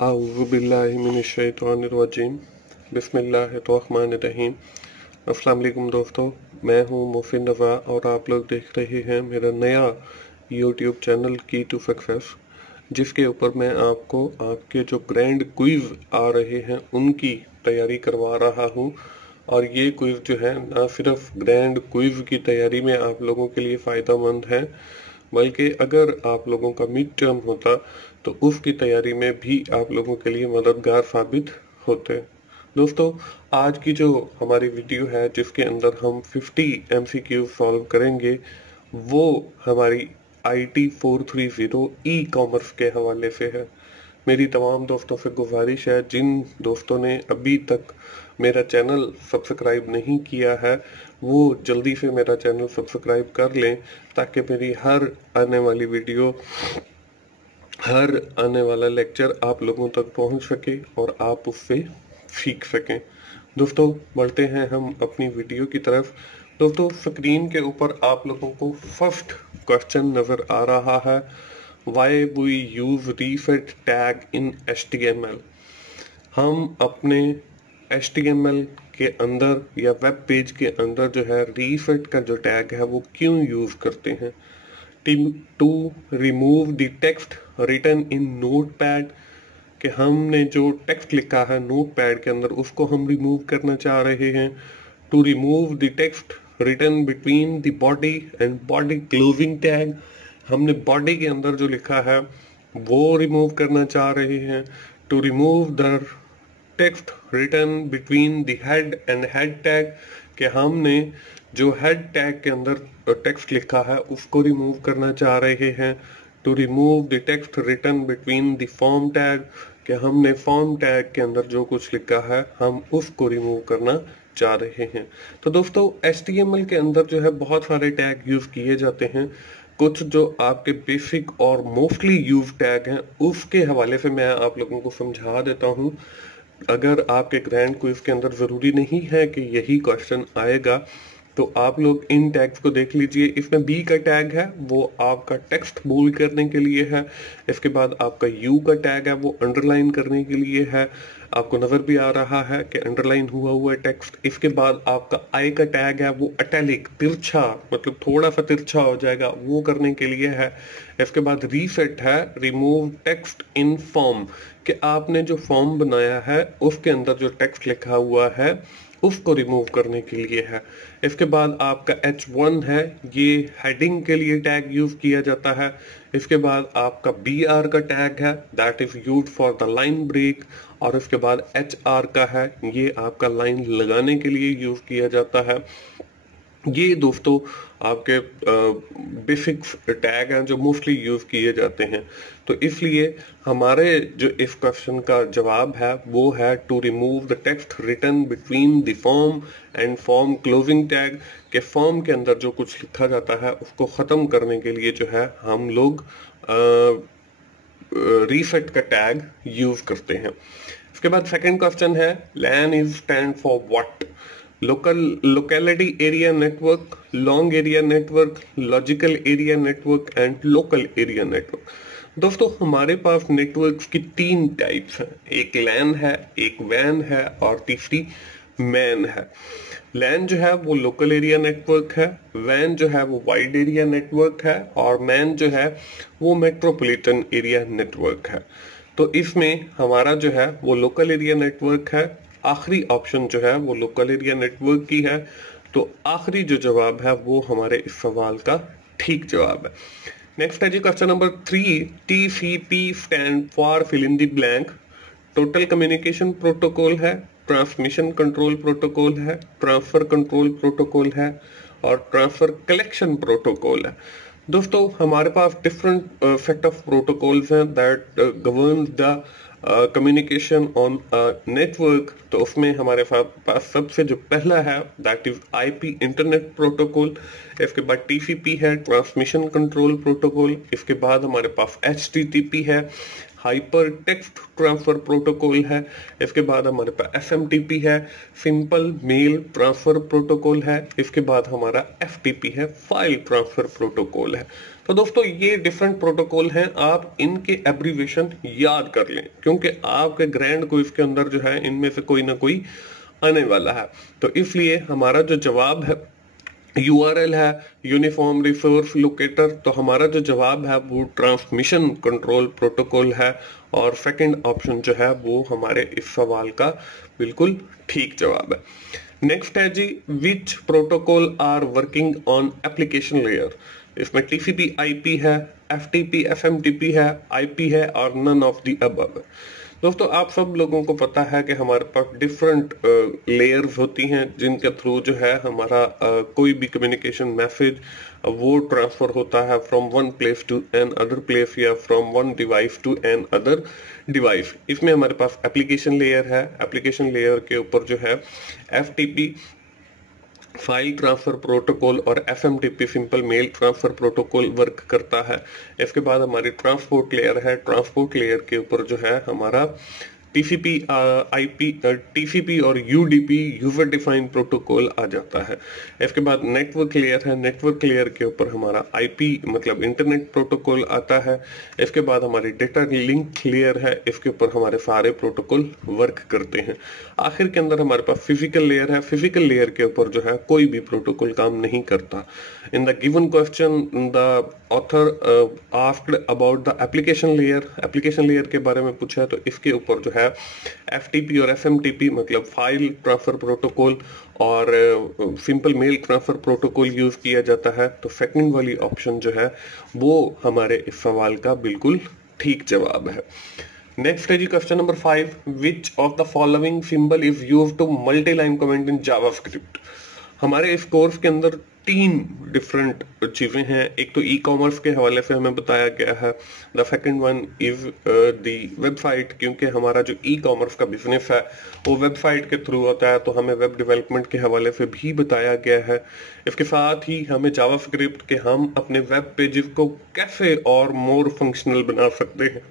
आऊज़ुबिल्लाहिमिनश्शैतानिर्रजीम बिस्मिल्लाहिर्रहमानिर्रहीम। अस्सलाम वालेकुम दोस्तों, मैं हूं मोफिन रज़ा और आप लोग देख रहे हैं मेरा नया यूट्यूब चैनल की टू सक्सेस, जिसके ऊपर मैं आपको आपके जो ग्रैंड क्विज़ आ रहे हैं उनकी तैयारी करवा रहा हूं। और ये क्विज़ जो है ना सिर्फ ग्रैंड क्विज़ की तैयारी में आप लोगों के लिए फ़ायदेमंद है, बल्कि अगर आप लोगों का मिड टर्म होता तो उसकी तैयारी में भी आप लोगों के लिए मददगार साबित होते। दोस्तों, आज की जो हमारी वीडियो है जिसके अंदर हम 50 MCQ सॉल्व करेंगे, वो हमारी IT 430 ई कॉमर्स के हवाले से है। मेरी तमाम दोस्तों से गुजारिश है, जिन दोस्तों ने अभी तक मेरा चैनल सब्सक्राइब नहीं किया है वो जल्दी से मेरा चैनल सब्सक्राइब कर लें, ताकि मेरी हर आने वाली वीडियो, हर आने वाला लेक्चर आप लोगों तक पहुंच सके और आप उससे सीख सकें। दोस्तों, बढ़ते हैं हम अपनी वीडियो की तरफ। दोस्तों, स्क्रीन के ऊपर आप लोगों को फर्स्ट क्वेश्चन नज़र आ रहा है, why we use reset tag in HTML। हम अपने HTML के अंदर या वेब पेज के अंदर जो है रीसेट का जो टैग है वो क्यों यूज करते हैं? To remove the text written in Notepad, कि हमने जो टेक्स्ट लिखा है नोटपैड के अंदर उसको हम रिमूव करना चाह रहे हैं। To remove the text written between the body and body closing tag, हमने बॉडी के अंदर जो लिखा है वो रिमूव करना चाह रहे हैं। To remove the text written between the head and head tag, कि हमने जो हेड टैग के अंदर टेक्स्ट लिखा है उसको रिमूव करना चाह रहे हैं। To remove the text written between the form tag, कि हमने फॉर्म टैग के अंदर जो कुछ लिखा है हम उसको रिमूव करना चाह रहे हैं। तो दोस्तों, HTML के अंदर जो है बहुत सारे टैग यूज किए जाते हैं। कुछ जो आपके बेसिक और मोस्टली यूज टैग हैं उसके हवाले से मैं आप लोगों को समझा देता हूं। अगर आपके ग्रैंड क्विज के अंदर जरूरी नहीं है कि यही क्वेश्चन आएगा, तो आप लोग इन टैग्स को देख लीजिए। इसमें बी का टैग है वो आपका टेक्स्ट बोल्ड करने के लिए है। इसके बाद आपका यू का टैग है वो अंडरलाइन करने के लिए है। आपको नजर भी आ रहा है कि अंडरलाइन हुआ हुआ टेक्स्ट। इसके बाद आपका आई का टैग है वो अटैलिक, तिरछा, मतलब थोड़ा सा तिरछा हो जाएगा, वो करने के लिए है। इसके बाद रीसेट है, रिमूव टेक्स्ट इन फॉर्म, कि आपने जो फॉर्म बनाया है उसके अंदर जो टेक्स्ट लिखा हुआ है उसको रिमूव करने के लिए है। इसके बाद आपका H1 है, ये हेडिंग के लिए टैग यूज किया जाता है। इसके बाद आपका BR का टैग है, that is used for the line break. और इसके बाद HR का है, ये आपका लाइन लगाने के लिए यूज किया जाता है। ये दोस्तों आपके बेसिक टैग हैं जो मोस्टली यूज किए जाते हैं। तो इसलिए हमारे जो इस क्वेश्चन का जवाब है वो है to remove the text written between the form and form closing tag, के फॉर्म के अंदर जो कुछ लिखा जाता है उसको खत्म करने के लिए जो है हम लोग रीसेट का टैग यूज करते हैं। इसके बाद सेकंड क्वेश्चन है, LAN is stand for what? Locality area network, long area network, logical area network and local area network. दोस्तों, हमारे पास नेटवर्क्स की 3 टाइप्स हैं, एक LAN है, एक WAN है और तीसरी MAN है। LAN जो है वो लोकल एरिया नेटवर्क है, WAN जो है वो वाइड एरिया नेटवर्क है और MAN जो है वो मेट्रोपॉलिटन एरिया नेटवर्क है। तो इसमें हमारा जो है वो लोकल एरिया नेटवर्क है। आखिरी ऑप्शन जो है वो लोकल एरिया नेटवर्क की है। तो आखिरी जो जवाब है वो हमारे इस सवाल का ठीक जवाब है। नेक्स्ट है जी question number 3, TCP stand for fill in the blank. Total communication protocol है, ट्रांसमिशन कंट्रोल प्रोटोकॉल है, ट्रांसफर कंट्रोल प्रोटोकॉल है और ट्रांसफर कलेक्शन प्रोटोकॉल है। दोस्तों, हमारे पास डिफरेंट सेट ऑफ प्रोटोकॉल्स हैं that govern the communication on network. तो उसमें हमारे पास सबसे जो पहला है that is IP internet protocol. इसके बाद TCP है, ट्रांसमिशन कंट्रोल प्रोटोकॉल। इसके बाद हमारे पास HTTP है, हाइपर टेक्स्ट ट्रांसफर प्रोटोकॉल है। इसके बाद हमारे पास एसएमटीपी है, सिंपल मेल ट्रांसफर प्रोटोकॉल है। इसके बाद हमारा एफटीपी है, फाइल ट्रांसफर प्रोटोकॉल है। तो दोस्तों ये डिफरेंट प्रोटोकॉल हैं, आप इनके एब्रीविएशन याद कर लें क्योंकि आपके ग्रैंड को इसके अंदर जो है इनमें से कोई ना कोई आने वाला है। तो इसलिए हमारा जो जवाब है URL है, यूनिफॉर्म रिसोर्स लोकेटर। तो हमारा जो जवाब है वो ट्रांसमिशन कंट्रोल प्रोटोकॉल है और सेकंड ऑप्शन जो है वो हमारे इस सवाल का बिल्कुल ठीक जवाब है। नेक्स्ट है जी, which protocol are working on application layer. इसमें TCP IP है, FTP FMTP है, IP है और नन ऑफ द अबव। दोस्तों आप सब लोगों को पता है कि हमारे पास डिफरेंट लेयर्स होती हैं जिनके थ्रू जो है हमारा कोई भी कम्युनिकेशन मैसेज वो ट्रांसफर होता है from one place to another place या from one device to another device. इसमें हमारे पास एप्लीकेशन लेयर है, एप्लीकेशन लेयर के ऊपर जो है FTP फाइल ट्रांसफर प्रोटोकॉल और SMTP simple mail transfer protocol work करता है। इसके बाद हमारी ट्रांसपोर्ट लेयर है, ट्रांसपोर्ट लेयर के ऊपर जो है हमारा TCP और UDP यूजर डिफाइंड प्रोटोकॉल आ जाता है। इसके बाद नेटवर्क लेयर है, नेटवर्क लेयर के ऊपर हमारा IP मतलब इंटरनेट प्रोटोकॉल आता है। इसके बाद हमारी डेटा लिंक लेयर है, इसके ऊपर हमारे सारे प्रोटोकॉल वर्क करते हैं। आखिर के अंदर हमारे पास फिजिकल लेयर है, फिजिकल लेयर के ऊपर जो है कोई भी प्रोटोकॉल काम नहीं करता। In the given question the author asked about the application layer, application layer के बारे में पूछा है तो इसके ऊपर जो है FTP और FMTP मतलब फाइल ट्रांसफर प्रोटोकॉल और simple mail transfer protocol use किया जाता है। तो सेकंड वाली ऑप्शन जो है वो हमारे इस सवाल का बिल्कुल ठीक जवाब है। नेक्स्ट है जी question number 5, which of the following symbol is used to multi line comment in JavaScript. हमारे इस कोर्स के अंदर 3 डिफरेंट चीजें हैं। एक तो ई-कॉमर्स के हवाले से हमें बताया गया है, the second one is the website, क्योंकि हमारा जो ई-कॉमर्स का बिजनेस है वो वेबसाइट के थ्रू होता है तो हमें वेब डेवलपमेंट के हवाले से भी बताया गया है। इसके साथ ही हमें जावास्क्रिप्ट के हम अपने वेब पेजेस को कैसे और मोर फंक्शनल बना सकते हैं,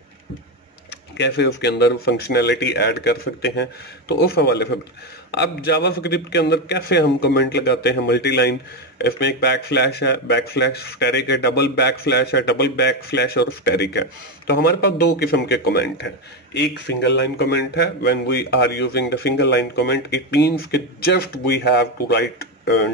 कैसे उसके अंदर फंक्शनैलिटी ऐड कर सकते हैं, तो उस हवाले से। अब जावास्क्रिप्ट के अंदर कैसे हम कमेंट लगाते हैं मल्टी लाइन, इसमें एक बैकस्लैश है, बैकस्लैश स्टैरिक है, डबल बैकस्लैश है, डबल बैकस्लैश और स्टैरिक है। तो हमारे पास 2 किस्म के कमेंट हैं। एक सिंगल लाइन कमेंट है, when we are using the single line comment it means कि just we have to write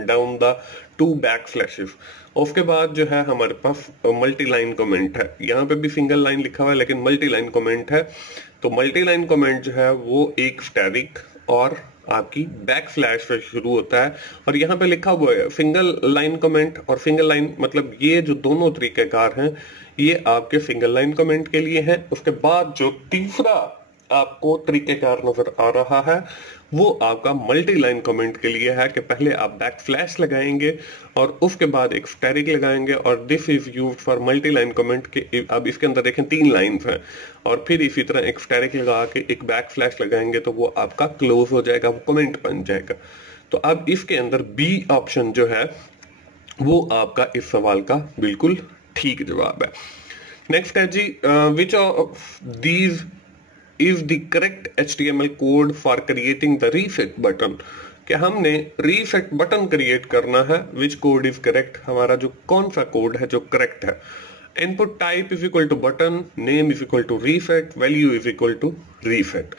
down the 2 backslashes. उसके बाद जो है हमारे पास मल्टी लाइन कमेंट है, यहाँ पे भी सिंगल लाइन लिखा हुआ है लेकिन मल्टी लाइन कमेंट है। तो मल्टी लाइन कमेंट जो है वो एक स्टैरिक और आपकी बैकस्लैश से शुरू होता है और यहाँ पे लिखा हुआ है सिंगल लाइन कमेंट और सिंगल लाइन, मतलब ये जो दोनों तरीकेकार हैं ये आपके सिंगल लाइन कमेंट के लिए हैं। उसके बाद जो तीसरा आपको तरीकेकार नजर आ रहा है वो आपका मल्टी लाइन कमेंट के लिए है कि पहले आप बैकस्लैश लगाएंगे और उसके बाद एक स्टैरिक लगाएंगे और this is used for multi line comment के। अब इसके अंदर देखें 3 लाइंस हैं और फिर इसी तरह एक स्टैरिक लगा के एक बैकस्लैश लगाएंगे तो वो आपका क्लोज हो जाएगा, वो कमेंट बन जाएगा। तो अब इसके अंदर बी ऑप्शन जो है वो आपका इस सवाल का बिल्कुल ठीक जवाब है। नेक्स्ट है जी, which of these is the correct HTML code for creating the reset button। कि हमने रीसेट बटन क्रिएट करना है, विच कोड इज करेक्ट, हमारा जो कौन सा कोड है जो करेक्ट है। Input type is equal to button, name is equal to reset, value is equal to reset.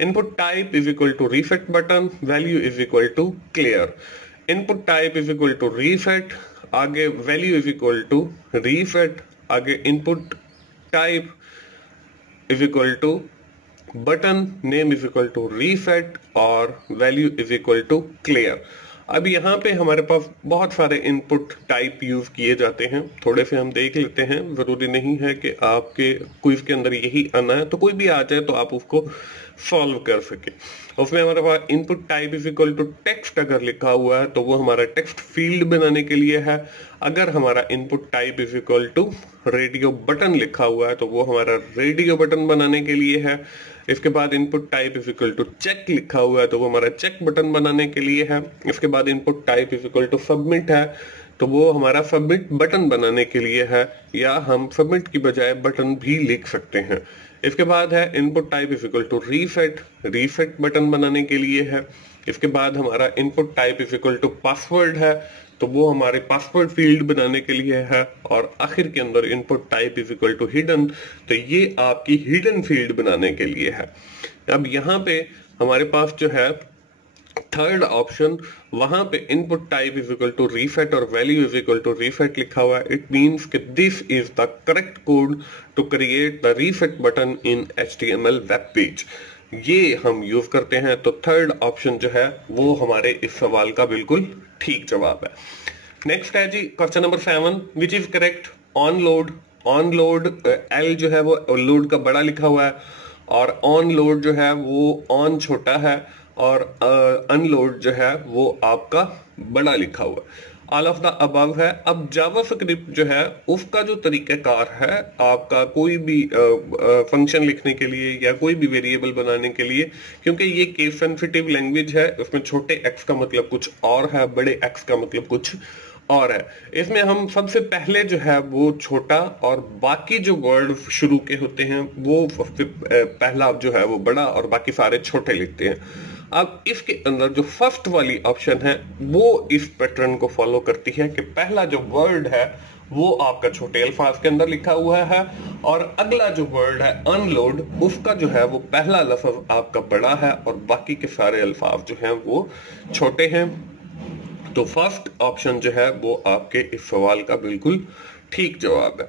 Input type is equal to reset button, value is equal to clear. Input type is equal to reset, आगे value is equal to reset, आगे input type is equal to button, name is equal to reset और value is equal to clear. अब यहाँ पे हमारे पास बहुत सारे input type use किए जाते हैं, थोड़े से हम देख लेते हैं। जरूरी नहीं है कि आपके क्विज के अंदर यही आना है, तो कोई भी आ जाए तो आप उसको सॉल्व कर सके। उसमें हमारे पास input type is equal to text अगर लिखा हुआ है तो वो हमारा टेक्स्ट फील्ड बनाने के लिए है। अगर हमारा input type is equal to radio button लिखा हुआ है तो वो हमारा रेडियो बटन बनाने के लिए है। इसके बाद input type is equal to check लिखा हुआ है तो वो हमारा चेक बटन बनाने के लिए है। इसके बाद input type is equal to submit है तो वो हमारा सबमिट बटन बनाने के लिए है, या हम सबमिट की बजाय बटन भी लिख सकते हैं। इसके बाद है input type is equal to reset, reset button बनाने के लिए है। इसके बाद हमारा input type is equal to password है, तो वो हमारे पासवर्ड फील्ड बनाने के लिए है। और आखिर के अंदर input type is equal to hidden, तो ये आपकी हिडन फील्ड बनाने के लिए है। अब यहाँ पे हमारे पास जो है थर्ड ऑप्शन, वहां पे input type is equal to reset और value is equal to reset लिखा हुआ है। इट मींस कि this is the correct code to create the reset button in HTML web page, ये हम यूज करते हैं। तो थर्ड ऑप्शन जो है वो हमारे इस सवाल का बिल्कुल ठीक जवाब है। नेक्स्ट है जी question number 7, which is correct. On load, on load L जो है वो लोड का बड़ा लिखा हुआ है, और ऑन लोड जो है वो ऑन छोटा है, और अनलोड जो है वो आपका बड़ा लिखा हुआ है। ऑल ऑफ द अबव है। अब जावास्क्रिप्ट जो है उसका जो तरीकाकार है आपका कोई भी फंक्शन लिखने के लिए या कोई भी वेरिएबल बनाने के लिए, क्योंकि ये केस सेंसिटिव लैंग्वेज है, उसमें छोटे x का मतलब कुछ और है, बड़े x का मतलब कुछ और है। इसमें हम सबसे पहले जो है वो छोटा और बाकी जो वर्ड शुरू के होते हैं वो पहला जो है वो बड़ा और बाकी सारे छोटे लिखते हैं। अब इसके अंदर जो फर्स्ट वाली ऑप्शन है वो इस पैटर्न को फॉलो करती है कि पहला जो वर्ड है वो आपका छोटे अल्फाज के अंदर लिखा हुआ है, और अगला जो वर्ड है अनलोड, उसका जो है वो पहला लफ्ज आपका बड़ा है और बाकी के सारे अल्फाज जो हैं वो छोटे हैं। तो फर्स्ट ऑप्शन जो है वो आपके इस सवाल का बिल्कुल ठीक जवाब है।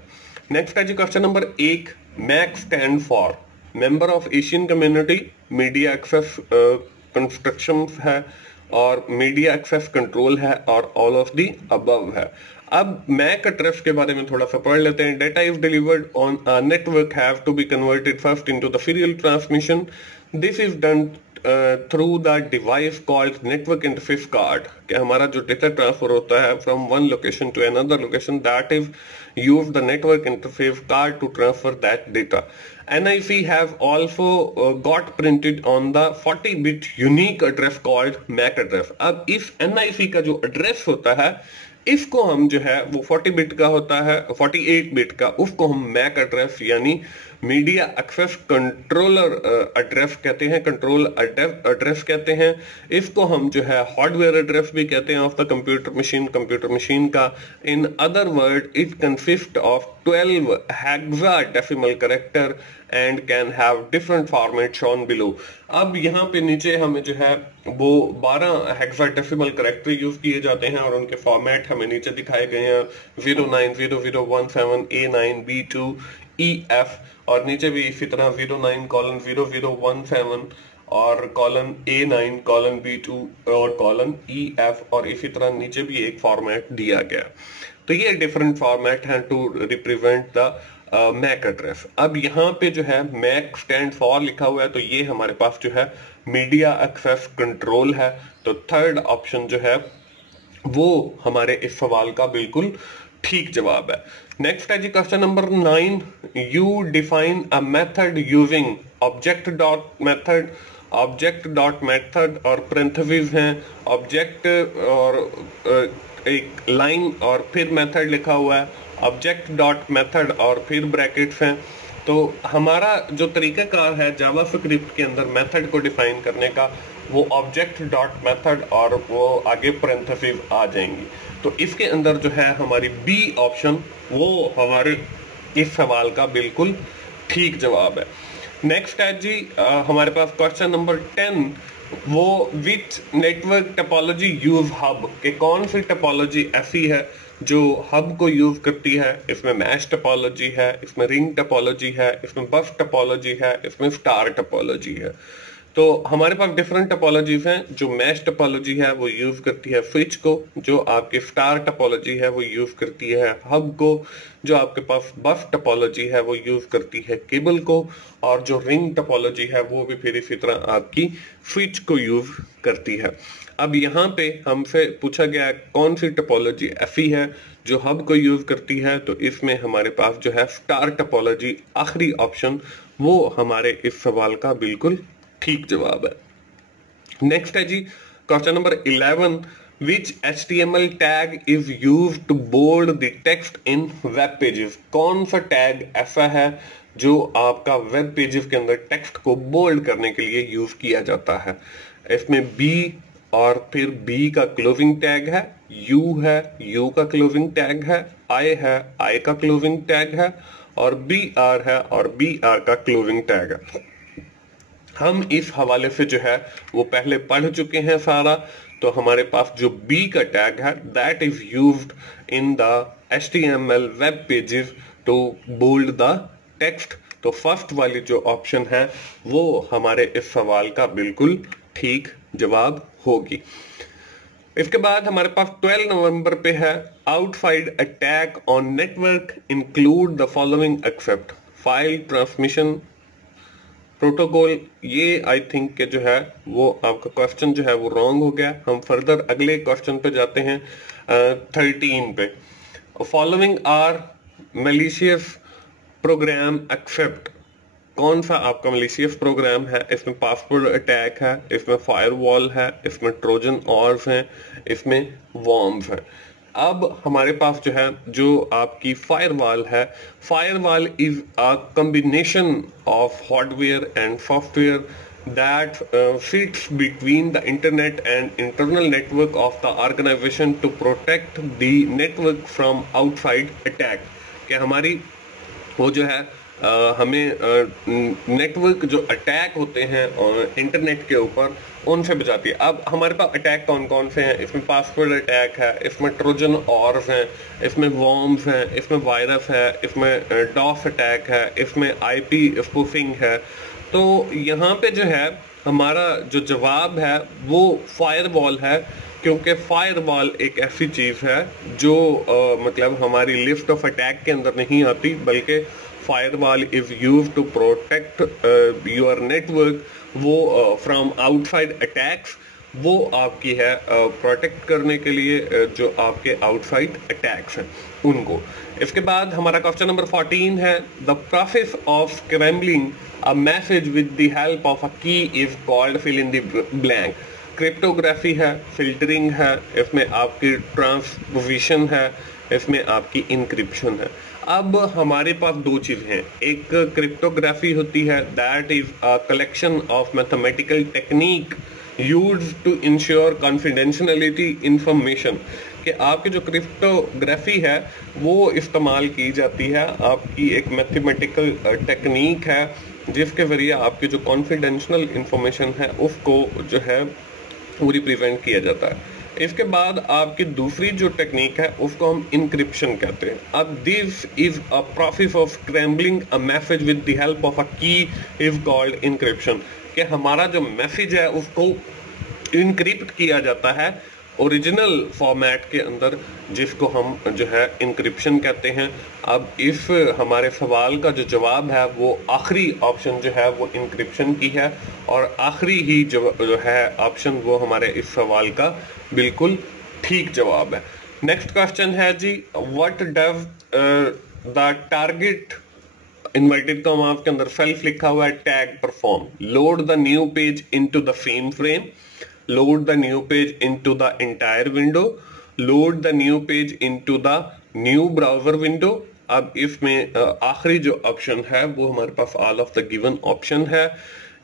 नेक्स्ट है जी question number 1, MAC stand for member of Asian community, media access construction है, और मीडिया एक्सेस कंट्रोल है, और ऑल ऑफ दी अबव है। अब मैक एड्रेस के बारे में थोड़ा सा पढ़ लेते हैं। Data is delivered on a network have to be converted first into the serial transmission, this is done through the device called network interface card, कि हमारा जो डेटा ट्रांसफर होता है from one location to another location, that is use the network interface card to transfer that data. NIC have also got printed on the 40-bit unique address called MAC address। अब इस NIC का जो address होता है इसको हम जो है वो 40 बिट का होता है, 48 बिट का, उसको हम MAC एड्रेस यानी मीडिया एक्सेस कंट्रोलर एड्रेस कहते हैं, कंट्रोल एड्रेस कहते हैं। इसको हम जो है हार्डवेयर एड्रेस भी कहते हैं ऑफ द कंप्यूटर मशीन का। In other word it consist of 12 hexadecimal character and can have different format shown below. अब यहाँ पे नीचे हमें जो है वो 12 हेक्साडेसिमल कैरेक्टर यूज किए जाते हैं और उनके फॉर्मेट हमें नीचे दिखाए गए हैं 090017 A9 B2 EF, और नीचे भी इसी तरह 09:0017 और कॉलन A9 कॉलन B2 और कॉलन EF, और इसी तरह नीचे भी एक फॉर्मेट दिया गया। तो ये डिफरेंट फॉर्मेट हैं to represent the MAC address. अब यहाँ पे जो है मैक स्टैंड फॉर लिखा हुआ है, तो ये हमारे पास जो है मीडिया एक्सेस कंट्रोल है। तो थर्ड ऑप्शन जो है वो हमारे इस सवाल का बिल्कुल ठीक जवाब है। नेक्स्ट है जी question number 9, you define a method using object dot method, object dot method और पैरेंथेसिस हैं, ऑब्जेक्ट और एक लाइन और फिर मेथड लिखा हुआ है, ऑब्जेक्ट डॉट मेथड और फिर ब्रैकेट्स हैं। तो हमारा जो तरीकाकार है जावास्क्रिप्ट के अंदर मेथड को डिफाइन करने का वो ऑब्जेक्ट डॉट मेथड और वो आगे पैरेंथेसिस आ जाएंगी। तो इसके अंदर जो है हमारी बी ऑप्शन वो हमारे इस सवाल का बिल्कुल ठीक जवाब है। नेक्स्ट है जी हमारे पास क्वेश्चन नंबर 10, वो विच नेटवर्क टोपोलॉजी यूज हब, के कौन सी टोपोलॉजी ऐसी है जो हब को यूज करती है। इसमें मैश टोपोलॉजी है, इसमें रिंग टोपोलॉजी है, इसमें बफ टोपोलॉजी है, इसमें स्टार टोपोलॉजी है। तो हमारे पास डिफरेंट टोपोलॉजीज हैं। जो मैश टोपोलॉजी है वो यूज करती है स्विच को, जो आपके स्टार टोपोलॉजी है वो यूज करती है हब को, जो आपके पास बफ टोपोलॉजी है वो यूज करती है केबल को, और जो रिंग टोपोलॉजी है वो भी फिर इसी तरह आपकी स्विच को यूज करती है। अब यहाँ पे हमसे पूछा गया कौन सी टोपोलॉजी ऐसी है जो हब को यूज करती है, तो इसमें हमारे पास जो है स्टार टोपोलॉजी आखिरी ऑप्शन वो हमारे इस सवाल का बिल्कुल ठीक जवाब है। नेक्स्ट है जी question number 11, Which HTML tag is used to bold the text in web pages? कौन सा टैग ऐसा है जो आपका वेब पेजेस के अंदर टेक्स्ट को बोल्ड करने के लिए यूज किया जाता है? इसमें B और फिर B का क्लोजिंग टैग है, U है, U का क्लोजिंग टैग है, I है, I का क्लोजिंग टैग है, और BR है और BR का क्लोजिंग टैग है। हम इस हवाले से जो है वो पहले पढ़ चुके हैं सारा। तो हमारे पास जो B का टैग है, that is used in the HTML web pages to bold the text. तो फर्स्ट वाली जो ऑप्शन है वो हमारे इस सवाल का बिल्कुल ठीक जवाब होगी। इसके बाद हमारे पास 12 नवंबर पे है, outside attack on network include the following accept file transmission protocol. ये आई थिंक के जो है वो आपका क्वेश्चन जो है वो रॉन्ग हो गया। हम फर्दर अगले क्वेश्चन पे जाते हैं 13 पे। Following are malicious program except. कौन सा आपका मैलिशियस प्रोग्राम है? इसमें पासवर्ड अटैक है, इसमें फायरवॉल है, इसमें ट्रोजन ऑर्स हैं, इसमें वॉर्म्स है। अब हमारे पास जो है जो आपकी फायरवॉल है, firewall is a combination of hardware and software that sits between the internet and internal network of the organization to protect the network from outside attack। कि हमारी वो जो है हमें नेटवर्क जो अटैक होते हैं और इंटरनेट के ऊपर उनसे बचाती है। अब हमारे पास अटैक कौन कौन से हैं? इसमें पासवर्ड अटैक है, इसमें ट्रोजन ऑर्स हैं, इसमें वॉर्म्स हैं, इसमें वायरस है, इसमें डॉस अटैक है, इसमें आईपी स्पूफिंग है। तो यहाँ पे जो है हमारा जो जवाब है वो फायरवॉल है, क्योंकि फायरवॉल एक ऐसी चीज़ है जो मतलब हमारी लिस्ट ऑफ अटैक के अंदर नहीं आती, बल्कि firewall is used to protect your network. वो फ्रॉम आउटसाइड अटैक्स वो आपकी है प्रोटेक्ट करने के लिए जो आपके आउटसाइड अटैक्स हैं उनको। इसके बाद हमारा क्वेश्चन नंबर 14 है, the process of scrambling a message with the help of a key is called fill in the blank. Cryptography है, फिल्टरिंग है, इसमें आपकी ट्रांसपोजिशन है, इसमें आपकी इंक्रिप्शन है। अब हमारे पास दो चीज़ें हैं, एक क्रिप्टोग्राफी होती है, that is a collection of mathematical technique used to ensure confidentiality information. कि आपकी जो क्रिप्टोग्राफी है वो इस्तेमाल की जाती है, आपकी एक मैथमेटिकल टेक्निक है जिसके जरिए आपकी जो कॉन्फिडेंशियल इंफॉर्मेशन है उसको जो है वो रिप्रेजेंट किया जाता है। इसके बाद आपकी दूसरी जो टेक्निक है उसको हम इंक्रिप्शन कहते हैं। अब this is a process of scrambling a message with the help of a key is called encryption. कि हमारा जो मैसेज है उसको इंक्रिप्ट किया जाता है ओरिजिनल फॉर्मेट के अंदर, जिसको हम जो है इंक्रिप्शन कहते हैं। अब इस हमारे सवाल का जो जवाब है वो आखिरी ऑप्शन जो है वो इंक्रिप्शन की है, और आखिरी ही जो है ऑप्शन वो हमारे इस सवाल का बिल्कुल ठीक जवाब है। नेक्स्ट क्वेश्चन है जी, what does the target inverted comma के अंदर सेल्फ लिखा हुआ है tag perform? Load the new page into the same frame, load the new page into the entire window, load the new page into the new browser window। अब इसमें आखिरी जो option है वो हमारे पास all of the given option है।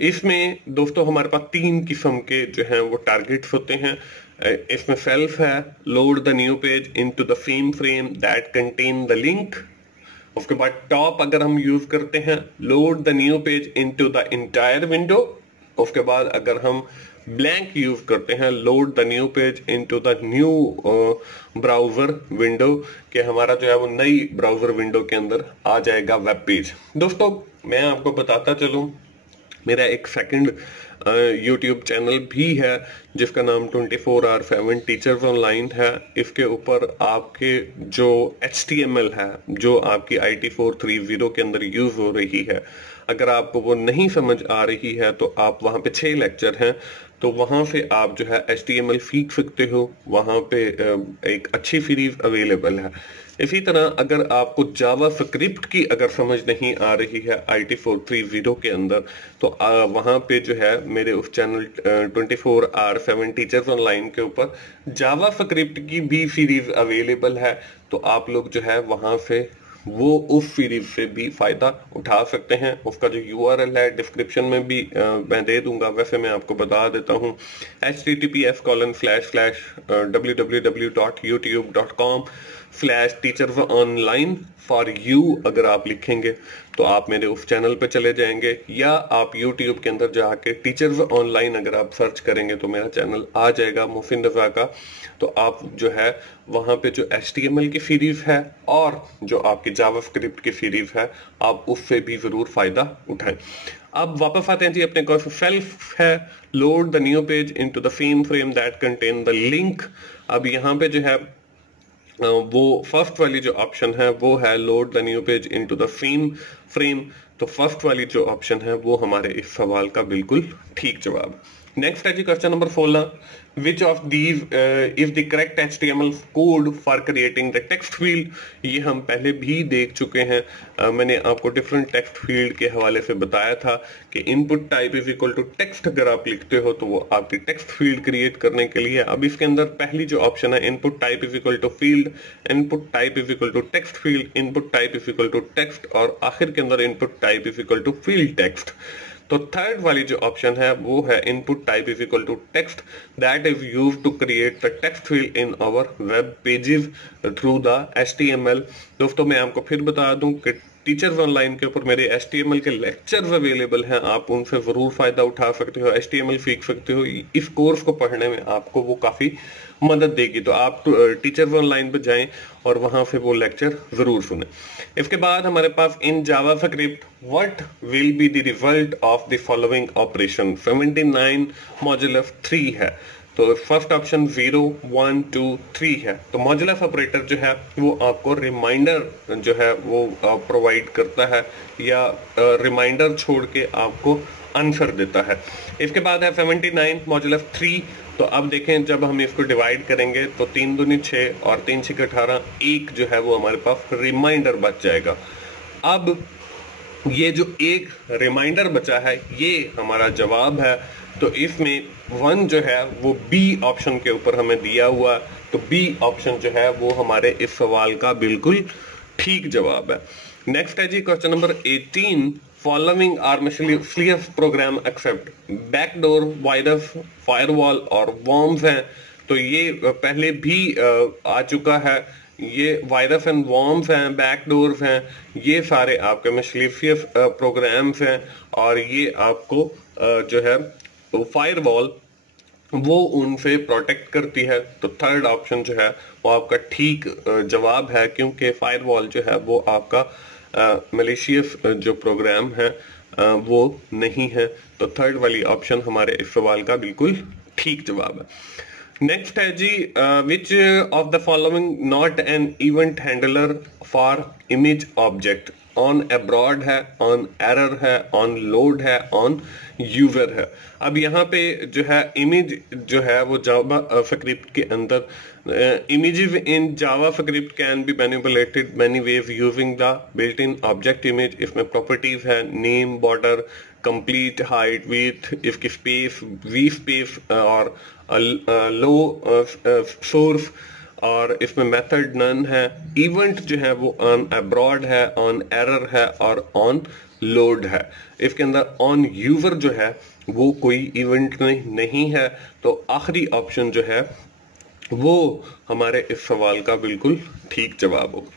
इसमें दोस्तों हमारे पास तीन किस्म के जो हैं वो टारगेट्स होते हैं। इसमें सेल्फ है, load the new page into the same frame that contain the link. उसके बाद टॉप अगर हम यूज करते हैं, load the new page into the entire window. उसके बाद अगर हम ब्लैंक यूज करते हैं, load the new page into the new browser window, कि हमारा जो है वो नई ब्राउजर विंडो के अंदर आ जाएगा वेब पेज। दोस्तों मैं आपको बताता चलूं, मेरा एक सेकंड यूट्यूब चैनल भी है जिसका नाम 24/7 टीचर्स ऑनलाइन है। इसके ऊपर आपके जो HTML है, जो आपकी IT 430 के अंदर यूज हो रही है, अगर आपको वो नहीं समझ आ रही है तो आप वहाँ पे 6 लेक्चर हैं, तो वहाँ से आप जो है HTML सीख सकते हो। वहाँ पे एक अच्छी सीरीज अवेलेबल है। इसी तरह अगर आपको जावा स्क्रिप्ट की अगर समझ नहीं आ रही है IT 430 के अंदर, तो वहाँ पे जो है मेरे उस चैनल 24/7 7 टीचर्स ऑनलाइन के ऊपर जावास्क्रिप्ट की भी सीरीज अवेलेबल है, तो आप लोग जो है वहां से वो उस सीरीज से भी फायदा उठा सकते हैं। उसका जो URL है डिस्क्रिप्शन में भी मैं दे दूंगा, वैसे मैं आपको बता देता हूँ https://www.youtube.com/teachersonline4u अगर आप लिखेंगे तो आप मेरे उस चैनल पे चले जाएंगे, या आप YouTube के अंदर जाके टीचर्स ऑनलाइन अगर आप सर्च करेंगे तो मेरा चैनल आ जाएगा मोफिन रजा का। तो आप जो है वहां पे जो HTML की सीरीज है और जो आपकी जावास्क्रिप्ट की सीरीज है आप उससे भी जरूर फायदा उठाएं। अब वापस आते हैं जी अपने कोर्स सेल्फ है load the new page into the same frame that contain the link. अब यहाँ पे जो है वो फर्स्ट वाली जो ऑप्शन है वो है load the new page into the same frame. तो फर्स्ट वाली जो ऑप्शन है वो हमारे इस सवाल का बिल्कुल ठीक जवाब। नेक्स्ट है जी question number 16, which of these is the correct HTML code for creating the text field. ये हम पहले भी देख चुके हैं, मैंने आपको डिफरेंट टेक्स्ट फील्ड के हवाले से बताया था कि input type is equal to text अगर आप लिखते हो तो वो आपकी टेक्स्ट फील्ड क्रिएट करने के लिए। अब इसके अंदर पहली जो ऑप्शन है input type is equal to field, input type is equal to text field, input type is equal to text, और आखिर के अंदर input type is equal to field text. तो थर्ड वाली जो ऑप्शन है वो है input type is equal to text that is used to create the text field in our web pages through the HTML। दोस्तों मैं आपको फिर बता दूं कि टीचर्स ऑनलाइन के ऊपर मेरे HTML के लेक्चर्स अवेलेबल हैं, आप उनसे जरूर फायदा उठा सकते हो, HTML सीख सकते हो। इस कोर्स को पढ़ने में आपको वो काफी मदद देगी, तो आप टीचर्स ऑनलाइन पे जाएं और वहां से वो लेक्चर जरूर सुने। इसके बाद हमारे पास in JavaScript what will be the result of the following operation 79 modulus 3 है। तो फर्स्ट ऑप्शन 0 1 2 3 है। तो मॉड्यूलस ऑपरेटर जो है वो आपको रिमाइंडर जो है वो प्रोवाइड करता है, या रिमाइंडर छोड़ के आपको आंसर देता है। इसके बाद है 79 मॉड्यूलस 3। तो अब देखें जब हम इसको डिवाइड करेंगे तो 3 दूनी 6 और 3 6 18, एक जो है वो हमारे पास रिमाइंडर बच जाएगा। अब ये जो एक रिमाइंडर बचा है ये हमारा जवाब है। तो इसमें 1 जो है वो B ऑप्शन के ऊपर हमें दिया हुआ, तो B ऑप्शन जो है वो हमारे इस सवाल का बिल्कुल ठीक जवाब है। नेक्स्ट है जी question number 18, following are miscellaneous program except backdoor, virus, firewall और वॉर्म्स हैं। तो ये पहले भी आ चुका है, ये वायरस एंड वॉर्म्स हैं, बैकडोर्स हैं, ये सारे आपके मिसलेनियस प्रोग्राम्स हैं, और ये आपको जो है फायरवॉल वो उनसे प्रोटेक्ट करती है। तो थर्ड ऑप्शन जो है वो आपका ठीक जवाब है, क्योंकि फायरवॉल जो है वो आपका मलेशियस जो प्रोग्राम है वो नहीं है। तो थर्ड वाली ऑप्शन हमारे इस सवाल का बिल्कुल ठीक जवाब है। नेक्स्ट है जी which of the following not an event handler for image object. On abroad है, ऑन एरर है, ऑन लोड है, ऑन यूजर है। अब यहाँ पे जो है इमेज जो है वो जावास्क्रिप्ट के अंदर images in JavaScript can be manipulated many ways using the built in object image. इसमें प्रॉपर्टीज है name, border, complete, height, width, इसकी स्पेस, वी स्पेस और लो सोर्स, और इसमें मेथड नन है। इवेंट जो है वो ऑन अब्रॉड है, ऑन एरर है और ऑन लोड है। इसके अंदर ऑन यूजर जो है वो कोई इवेंट नहीं है। तो आखिरी ऑप्शन जो है वो हमारे इस सवाल का बिल्कुल ठीक जवाब होगा।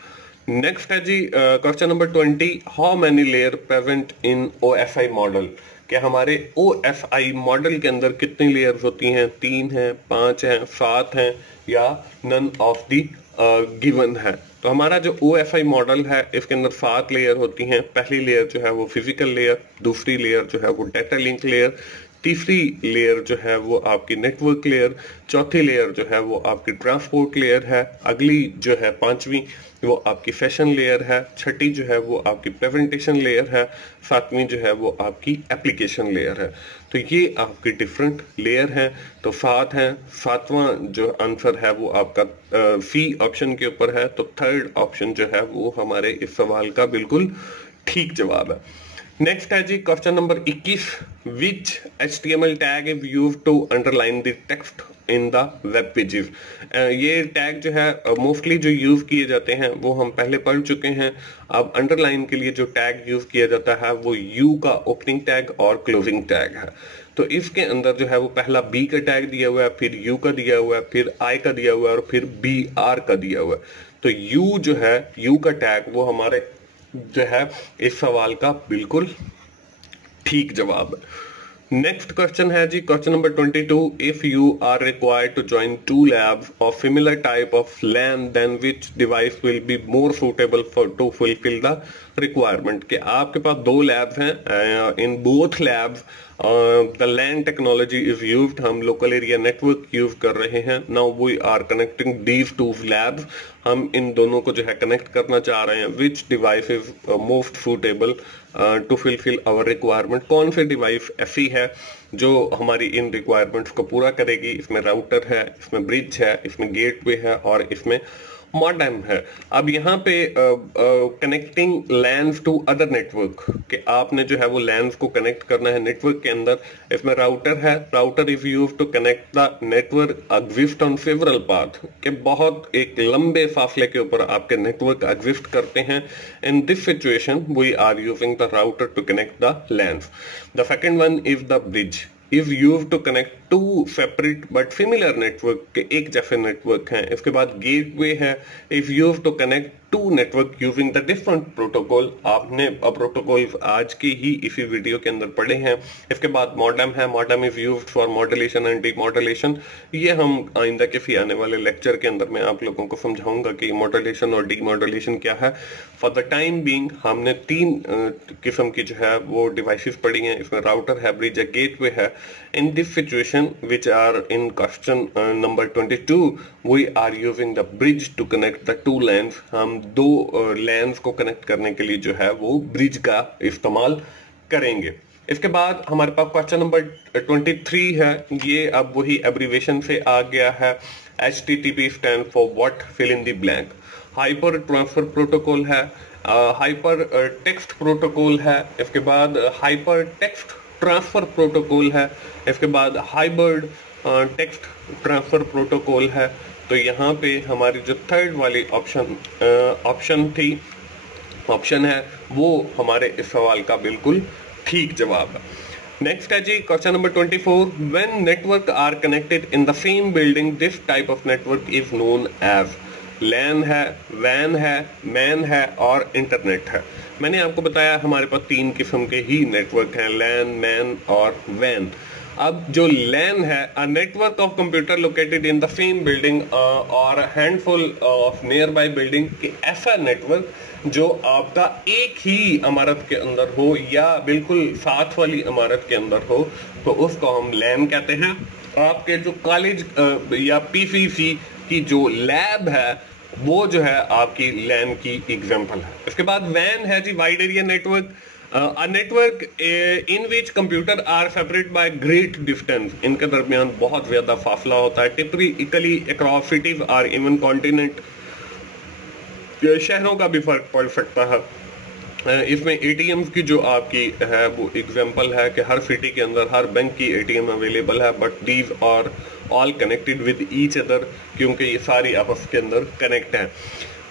नेक्स्ट है जी question number 20, how many layer present in OSI model. कि हमारे OSI मॉडल के अंदर कितनी लेयर्स होती हैं, 3 हैं, 5 हैं, 7 हैं, या नन ऑफ दी गिवन है। तो हमारा जो OSI मॉडल है इसके अंदर 7 लेयर होती हैं। पहली लेयर जो है वो फिजिकल लेयर, दूसरी लेयर जो है वो डाटा लिंक लेयर, तीसरी लेयर जो है वो आपकी नेटवर्क लेयर, चौथी लेयर जो है वो आपकी ट्रांसपोर्ट लेयर है, अगली जो है 5वीं वो आपकी फैशन लेयर है, छठी जो है वो आपकी प्रेजेंटेशन लेयर है, 7वीं जो है वो आपकी एप्लीकेशन लेयर है। तो ये आपकी डिफरेंट लेयर हैं। तो 7 हैं, 7वां जो आंसर है वो आपका C ऑप्शन के ऊपर है। तो थर्ड ऑप्शन जो है वो हमारे इस सवाल का बिल्कुल ठीक जवाब है। नेक्स्ट है जी question number 21, which HTML tag is used to underline the text in the web pages. ये टैग जो है मोस्टली जो यूज किए जाते हैं वो हम पहले पढ़ चुके हैं। अब अंडरलाइन के लिए जो टैग यूज किया जाता है वो यू का ओपनिंग टैग और क्लोजिंग टैग है। तो इसके अंदर जो है वो पहला बी का टैग दिया हुआ है, फिर यू का दिया हुआ है, फिर आई का दिया हुआ है और फिर BR का दिया हुआ है। तो यू जो है, यू का टैग वो हमारे जो है इस सवाल का बिल्कुल ठीक जवाब है। नेक्स्ट क्वेश्चन है जी question number 22, if you are required to join 2 labs of similar type of LAN then which device will be more suitable for to fulfil the requirement. कि आपके पास 2 लैब्स हैं, in both labs the LAN technology is used, हम local area network use कर रहे हैं। Now we are connecting these 2 labs, हम इन दोनों को जो है कनेक्ट करना चाह रहे हैं। Which device is most suitable to fulfil our requirement, कौन सी डिवाइस ऐसी है जो हमारी इन रिक्वायरमेंट्स को पूरा करेगी। इसमें राउटर है, इसमें ब्रिज है, इसमें गेटवे है और इसमें मॉडेम है। अब यहाँ पे connecting LANs to other network, कि आपने जो है वो लैन्स को कनेक्ट करना है नेटवर्क के अंदर। इसमें राउटर है, router is used to connect the network exist on several path, के बहुत एक लंबे फासले के ऊपर आपके नेटवर्क एग्जिस्ट करते हैं। In this situation we are using the router to connect the LANs. The second one is the bridge, is use to connect 2 separate but similar network, के एक जैसे नेटवर्क हैं। इसके बाद गेटवे है, is use to connect 2 network using the different protocol. आपने protocol आज की ही इसी वीडियो के अंदर पढ़े हैं। इसके बाद मॉडेम है, modem is used for modulation and demodulation. ये हम आइंदा किसी आने वाले लेक्चर के अंदर मैं आप लोगों को समझाऊंगा कि मॉड्यूलेशन और डीमॉड्यूलेशन क्या है। फॉर द टाइम बीइंग हमने 3 किस्म की जो है वो डिवाइसेस पढ़ी हैं। इसमें राउटर है, ब्रिज है, गेटवे है। In this situation, which are in question number 22, we are using the bridge to connect the 2 lanes. हम 2 lanes को कनेक्ट करने के लिए जो है वो ब्रिज का इस्तेमाल करेंगे। इसके बाद हमारे पास क्वेश्चन नंबर 23 है। ये अब वही एब्रीवेशन से आ गया है। HTTP stand for what, fill in the blank. Hyper transfer protocol है, हाइपर टेक्स्ट प्रोटोकॉल है, इसके बाद हाइपर टेक्स्ट ट्रांसफर प्रोटोकॉल है, इसके बाद हाइब्रिड टेक्स्ट ट्रांसफर प्रोटोकॉल है। तो यहाँ पे हमारी जो थर्ड वाली ऑप्शन है वो हमारे इस सवाल का बिल्कुल ठीक जवाब है। नेक्स्ट है जी question number 24, when network are connected in the same building this type of network is known as. LAN है, वैन है, मैन है और इंटरनेट है। मैंने आपको बताया हमारे पास 3 किस्म के ही नेटवर्क हैं, लैन, मैन और वैन। अब जो लैन है, a network of computer located in the same building और handful of near by building, के ऐसा नेटवर्क जो आपका एक ही इमारत के अंदर हो या बिल्कुल साथ वाली इमारत के अंदर हो, तो उसको हम लैन कहते हैं। आपके जो कॉलेज या PCC की जो लैब है वो जो है आपकी लैन की एग्जांपल है। इसके बाद वैन है जी, wide area network, a network in which computer are separate by great distance, इनके दरमियान बहुत ज्यादा फासला होता है। Typically across cities or even continent, शहरों का भी फर्क पड़ सकता है। इसमें ATMs की जो आपकी है वो एग्जांपल है कि हर सिटी के अंदर हर बैंक की ATM अवेलेबल है, but these are all connected with each other, क्योंकि ये सारी आपस के अंदर कनेक्ट हैं।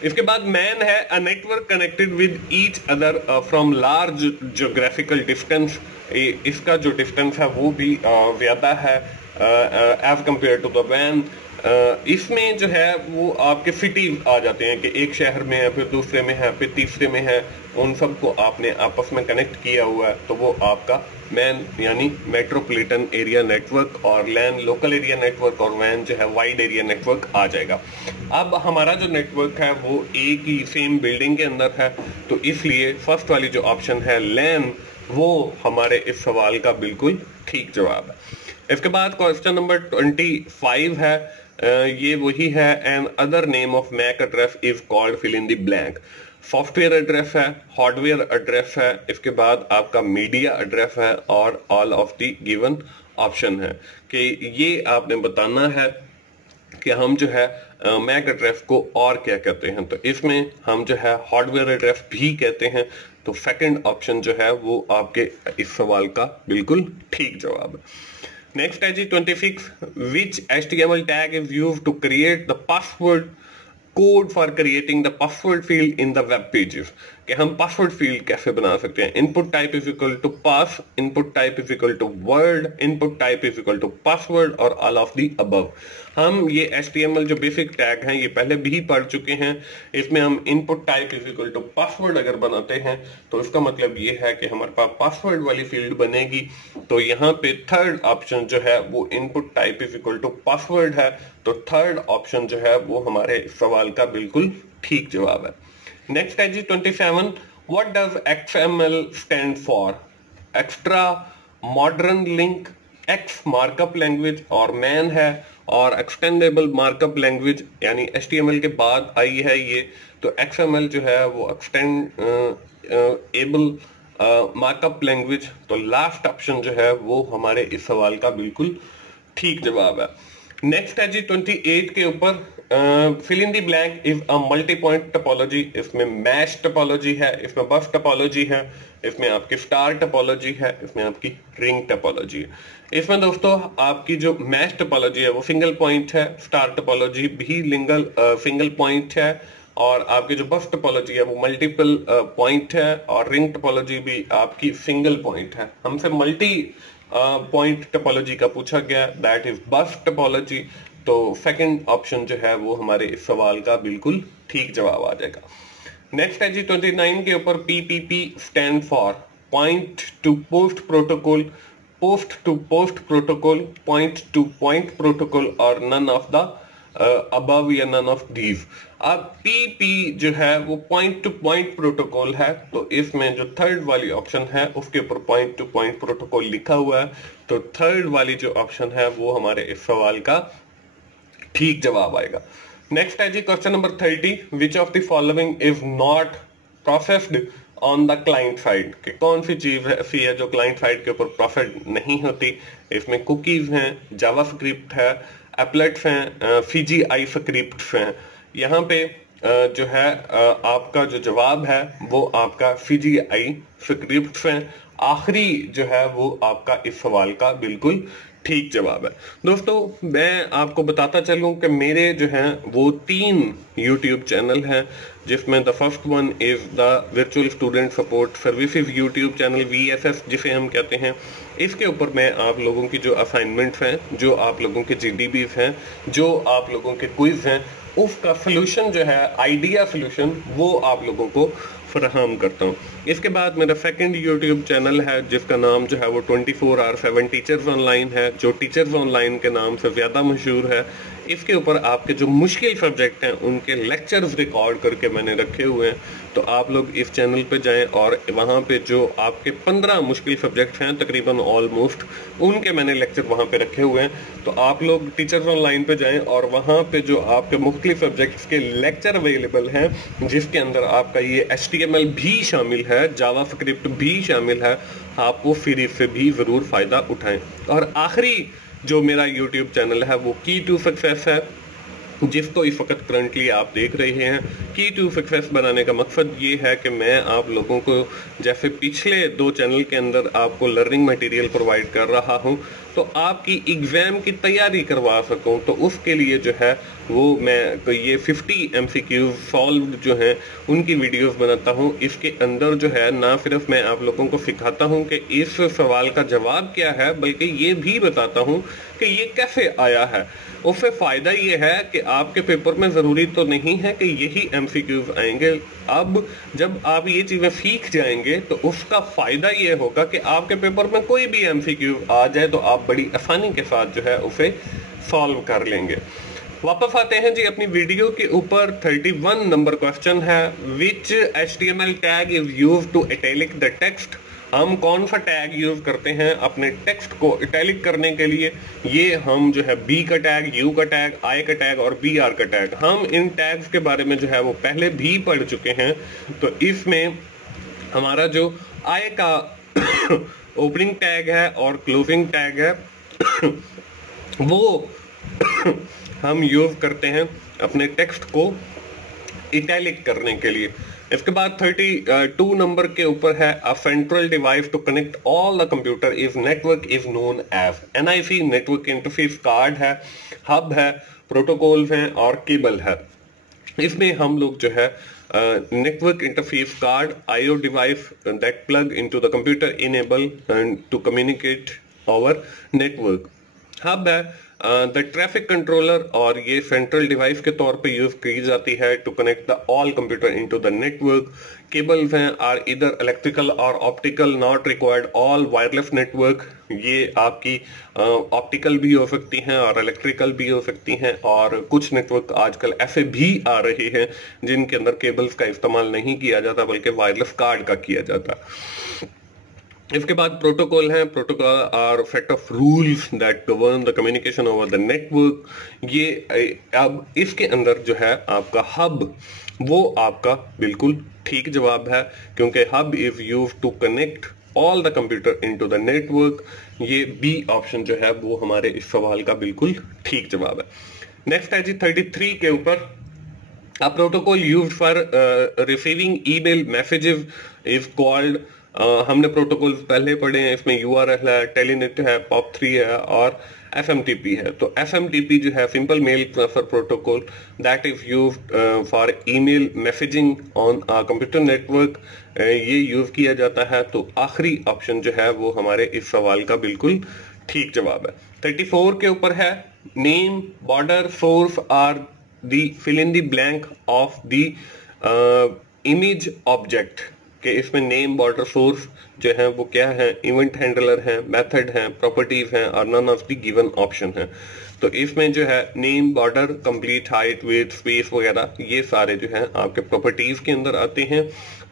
इसके बाद मैन है, a network connected with each other from large geographical distance. इसका जो डिस्टेंस है वो भी ज्यादा है एज कंपेयर टू द वैन। इसमें जो है वो आपके सिटी आ जाते हैं कि एक शहर में है, फिर दूसरे में है, फिर तीसरे में है, उन सबको आपने आपस में कनेक्ट किया हुआ है, तो वो आपका मैन यानी मेट्रोपॉलिटन एरिया नेटवर्क, और लैन लोकल एरिया नेटवर्क, और वैन जो है वाइड एरिया नेटवर्क आ जाएगा। अब हमारा जो नेटवर्क है वो एक ही सेम बिल्डिंग के अंदर है, तो इसलिए फर्स्ट वाली जो ऑप्शन है लैन, वो हमारे इस सवाल का बिल्कुल ठीक जवाब है। इसके बाद क्वेश्चन नंबर 25 है, ये वही है, another name of MAC address is called fill in the blank. Software address है, हार्डवेयर एड्रेस है, इसके बाद आपका मीडिया एड्रेस है, और all of the given option है कि ये आपने बताना है कि हम जो है मैक एड्रेस को और क्या कहते हैं। तो इसमें हम जो है हार्डवेयर एड्रेस भी कहते हैं, तो तो सेकंड ऑप्शन जो है वो आपके इस सवाल का बिल्कुल ठीक जवाब है। नेक्स्ट है जी 26, which HTML tag is used to create the password code for creating the password field in the web pages, कि हम पासवर्ड फील्ड कैसे बना सकते हैं। Input type is equal to pass, input type is equal to word, input type is equal to password और all of the above. हम ये HTML जो बेसिक टैग हैं ये पहले भी पढ़ चुके हैं। इसमें हम input type is equal to password अगर बनाते हैं तो इसका मतलब ये है कि हमारे पास पासवर्ड वाली फील्ड बनेगी। तो यहाँ पे थर्ड ऑप्शन जो है वो input type is equal to password है, तो थर्ड ऑप्शन जो है वो हमारे सवाल का बिल्कुल ठीक जवाब है। नेक्स्ट है जी 27, what does XML stand for? Extra modern link, x markup language और मैन है, और एक्सटेंडेबल मार्कअप लैंग्वेज यानी HTML के बाद आई है ये। तो XML जो है वो एक्सटेंडेबल मार्कअप लैंग्वेज, तो लास्ट ऑप्शन जो है वो हमारे इस सवाल का बिल्कुल ठीक जवाब है। नेक्स्ट है जी 28 के ऊपर, fill in the blank is a multi point topology. इसमें मैश टोपोलॉजी है, इसमें बस टोपोलॉजी है, इसमें आपकी स्टार टोपोलॉजी है, इसमें आपकी रिंग टोपोलॉजी है। इसमें दोस्तों आपकी जो मैश टोपोलॉजी है वो सिंगल पॉइंट है, स्टार टोपोलॉजी भी सिंगल पॉइंट है, और आपकी जो बस टोपोलॉजी है वो मल्टीपल पॉइंट है, और रिंग टोपोलॉजी भी आपकी सिंगल पॉइंट है। हमसे मल्टी पॉइंट टोपोलॉजी का पूछा गया, दैट इज बस टोपोलॉजी, तो सेकंड ऑप्शन जो है वो हमारे इस सवाल का बिल्कुल ठीक जवाब आ जाएगा। नेक्स्ट है जी 29 के ऊपर, PPP stand for point to post protocol, post to post protocol, point to point protocol और नन ऑफ द अबव या नन ऑफ दीज। अब PP जो है वो पॉइंट टू पॉइंट प्रोटोकॉल है, तो इसमें जो थर्ड वाली ऑप्शन है उसके ऊपर पॉइंट टू पॉइंट प्रोटोकॉल लिखा हुआ है, तो थर्ड वाली जो ऑप्शन है वो हमारे इस सवाल का ठीक जवाब आएगा। नेक्स्ट है जी question number 30, which of the following is not processed on the client side, कि कौन सी चीज ऐसी है जो क्लाइंट साइड के ऊपर प्रोसेस नहीं होती। इसमें कुकीज हैं, जावास्क्रिप्ट है, एप्लेट्स हैं, CGI स्क्रिप्ट्स हैं। यहाँ पे जो है आपका जो जवाब है वो आपका CGI स्क्रिप्ट्स हैं। आखिरी जो है वो आपका इस सवाल का बिल्कुल ठीक जवाब है। दोस्तों मैं आपको बताता चलूं कि मेरे जो हैं वो 3 YouTube चैनल हैं, जिसमें the first one is the virtual student support services YouTube channel, VSS जिसे हम कहते हैं। इसके ऊपर मैं आप लोगों की जो असाइनमेंट्स हैं, जो आप लोगों के GDBs हैं, जो आप लोगों के क्विज हैं, उसका सोल्यूशन जो है, आइडिया सोल्यूशन, वो आप लोगों को फराहम करता हूँ। इसके बाद मेरा सेकंड YouTube चैनल है जिसका नाम जो है वो 24/7 टीचर्स ऑनलाइन है, जो टीचर्स ऑनलाइन के नाम से ज़्यादा मशहूर है। इसके ऊपर आपके जो मुश्किल सब्जेक्ट हैं उनके लेक्चर्स रिकॉर्ड करके मैंने रखे हुए हैं, तो आप लोग इस चैनल पे जाएं और वहाँ पे जो आपके 15 मुश्किल सब्जेक्ट हैं तकरीबन ऑलमोस्ट, उनके मैंने लेक्चर वहाँ पे रखे हुए हैं। तो आप लोग टीचर्स ऑनलाइन पे जाएं और वहाँ पे जो आपके मुख्तलिफ सब्जेक्ट्स के लेक्चर अवेलेबल हैं, जिसके अंदर आपका ये HTML भी शामिल है, जावास्क्रिप्ट भी शामिल है, आप वो फिर इससे भी ज़रूर फ़ायदा उठाएं। और आखिरी जो मेरा YouTube चैनल है वो की टू सक्सेस है, जिसको इस वक्त करंटली आप देख रहे हैं। की टू सक्सेस बनाने का मकसद ये है कि मैं आप लोगों को जैसे पिछले 2 चैनल के अंदर आपको लर्निंग मटेरियल प्रोवाइड कर रहा हूं, तो आपकी एग्ज़ाम की तैयारी करवा सकूं। तो उसके लिए जो है वो मैं ये 50 MCQ सॉल्व जो हैं उनकी वीडियोस बनाता हूं। इसके अंदर जो है ना सिर्फ मैं आप लोगों को सिखाता हूं कि इस सवाल का जवाब क्या है, बल्कि ये भी बताता हूं कि ये कैसे आया है। उससे फ़ायदा ये है कि आपके पेपर में ज़रूरी तो नहीं है कि यही MCQs आएंगे। अब जब आप ये चीज़ें सीख जाएंगे तो उसका फ़ायदा ये होगा कि आपके पेपर में कोई भी MCQ आ जाए तो आप बड़ी आसानी के साथ जो है उसे सॉल्व कर लेंगे। वापस आते हैं जी अपनी वीडियो के ऊपर। 31 नंबर क्वेश्चन है, which HTML tag is used to italic the text. हम कौन सा टैग यूज करते हैं अपने टेक्स्ट को इटैलिक करने के लिए? ये हम जो है B का टैग, U का टैग, I का टैग और BR का टैग, हम इन टैग्स के बारे में जो है वो पहले भी पढ़ चुके हैं। तो इसमें हमारा जो I का ओपनिंग टैग है और क्लोजिंग टैग है वो हम यूज करते हैं अपने टेक्स्ट को इटैलिक करने के लिए। इसके बाद 32 नंबर के ऊपर है a central device to connect all the computer is network is known as NIC. Network interface card है, हब है, प्रोटोकॉल है और केबल है। इसमें हम लोग जो है network interface card IO device that plug into the computer enable to communicate over network. Hub है द ट्रैफिक कंट्रोलर और ये सेंट्रल डिवाइस के तौर पे यूज की जाती है to connect the all computer into the network. Cables हैं आर इधर इलेक्ट्रिकल और optical, not required all wireless network. ये आपकी ऑप्टिकल भी हो सकती हैं और इलेक्ट्रिकल भी हो सकती हैं, और कुछ नेटवर्क आजकल ऐसे भी आ रहे हैं जिनके अंदर केबल्स का इस्तेमाल नहीं किया जाता बल्कि वायरलेस कार्ड का किया जाता। इसके बाद प्रोटोकॉल है। Protocol are set of rules that govern the communication over the network. ये अब इसके अंदर जो है आपका हब, वो आपका बिल्कुल ठीक जवाब है, क्योंकि hub is use to connect all the computer into the network. ये बी ऑप्शन जो है वो हमारे इस सवाल का बिल्कुल ठीक जवाब है। नेक्स्ट है जी 33 के ऊपर a protocol used for receiving email messages is called. हमने प्रोटोकॉल पहले पढ़े हैं, इसमें यूआरएल है, टेलीनेट है, POP3 है और एफएमटीपी है। तो एफएमटीपी जो है simple mail transfer protocol that is used for email messaging on computer network, ये यूज किया जाता है। तो आखिरी ऑप्शन जो है वो हमारे इस सवाल का बिल्कुल ठीक जवाब है। 34 के ऊपर है name, border, source are the fill in the blank of the image object. कि इसमें नेम, बॉर्डर, सोर्स जो है वो क्या है, इवेंट हैंडलर है, मेथड है, प्रॉपर्टीज हैं और none of the given option है। तो इसमें जो है name, border, complete, height, weight, space वगैरह ये सारे जो है आपके प्रॉपर्टीज के अंदर आते हैं।